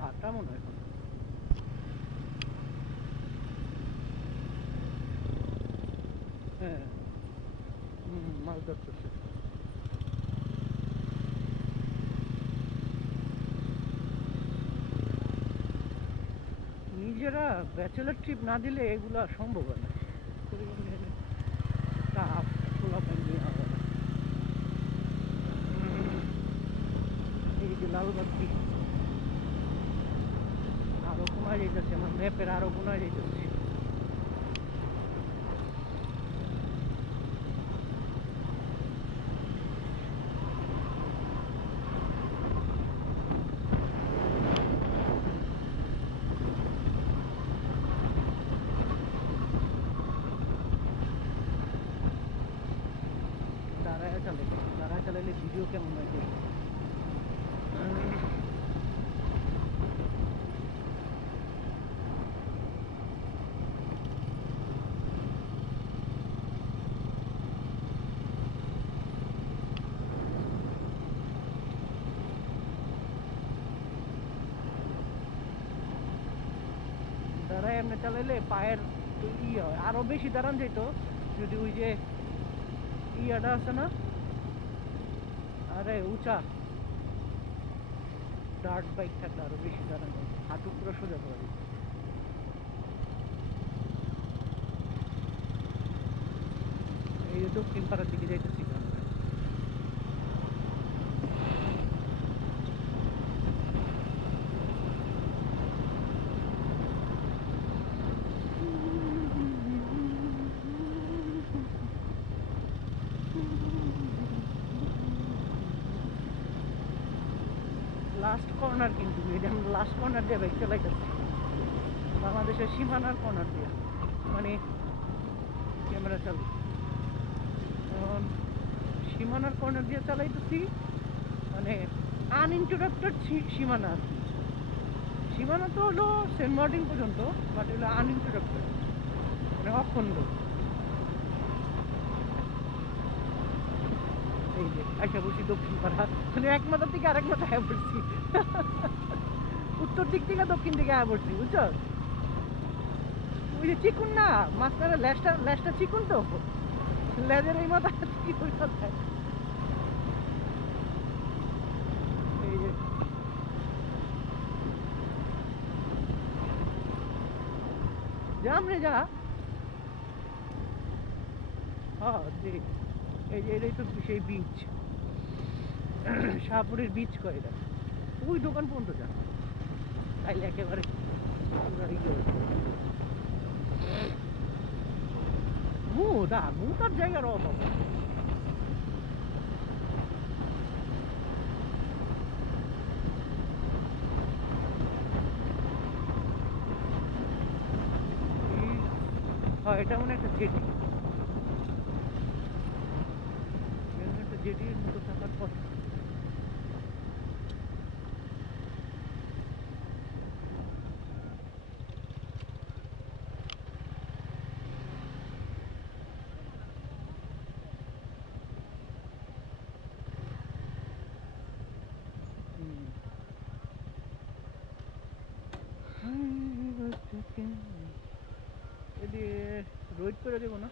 ভাটা মনে হয় এখন। হ্যাঁ, মাছ ধরতেছে। নিজেরা ব্যাচেলার ট্রিপ না দিলে এগুলা সম্ভব হয় না। টাফ পোলাপান নিয়ে হবে না। এই যে লালবাতি আরো কোনায় যেতেছে, আমার ম্যাপের আরো কোনায় যেতেছে। দাঁড়ায় চালাইলে ভিডিও কেমন হয় দেখি। দাঁড়ায় এমনি চালাইলে পায়ের ই হয়, আরো বেশি দাঁড়ান যেত যদি ওই যে ইয়াটা আছে না, আরে উঁচা ডার্ট বাইক থাকলে আরো বেশি দাঁড়ান যায়, হাঁটু পুরো সোজা করে দিত। এই দক্ষিণ পাড়ার দিকে যাইতেছি আমরা। লাস্ট কর্নার কিন্তু এটা আমরা লাস্ট কর্নার দিয়ে বাইক চালাইতেছি, বাংলাদেশের সীমানার কর্নার দিয়ে, মানে ক্যামেরা চালু এখন সীমানার কর্নার দিয়ে চালাইতেছি, মানে আনইন্টারাপ্টেড সীমানা আর কি। সীমানা তো হলো সেন্ট মার্টিন পর্যন্ত, বাট হলো আনইন্টারাপ্টেড, মানে অখণ্ড। এই যে আইসা বলছি দক্ষিণ পাড়া, মানে এক মাথা থেকে আরেক মাথা আয়া পড়ছি। উত্তর দিক থেকে দক্ষিণ দিকে আয়া পড়ছি, বুঝছো? ওই যে চিকুন না, মাঝখানে ল্যাসটা চিকুন তো, লেজের এই মাথা থেকে ওই মাথায়। এই যে যাম রে যা। হ্যাঁ দেখ, এই যে এটাই তো সেই বিচ, শাহপুরের বিচ কয় এটা। ওই দোকান পর্যন্ত যা, তাইলে একেবারে মুতার জায়গার অভাব। হ্যাঁ, এটা মানে একটা জেটি, একটা জেটির মতো থাকার কথা। এদিকে রোড করে দেবো না।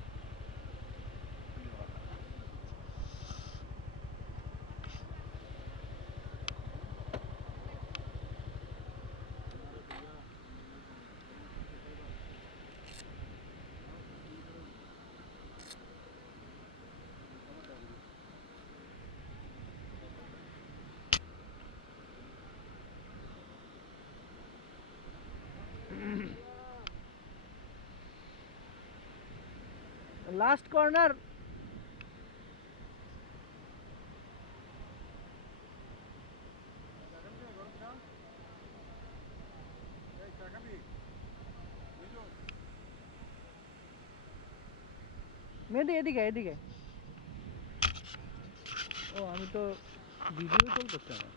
Last corner. মেয়েদি এদিকে এদিকে। ও আমি তো ভিডিও চলতেছে আমার,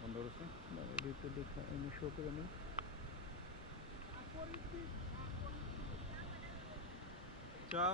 বন্ধ করছে। একটু দেখে আমি শো করে নিই। চা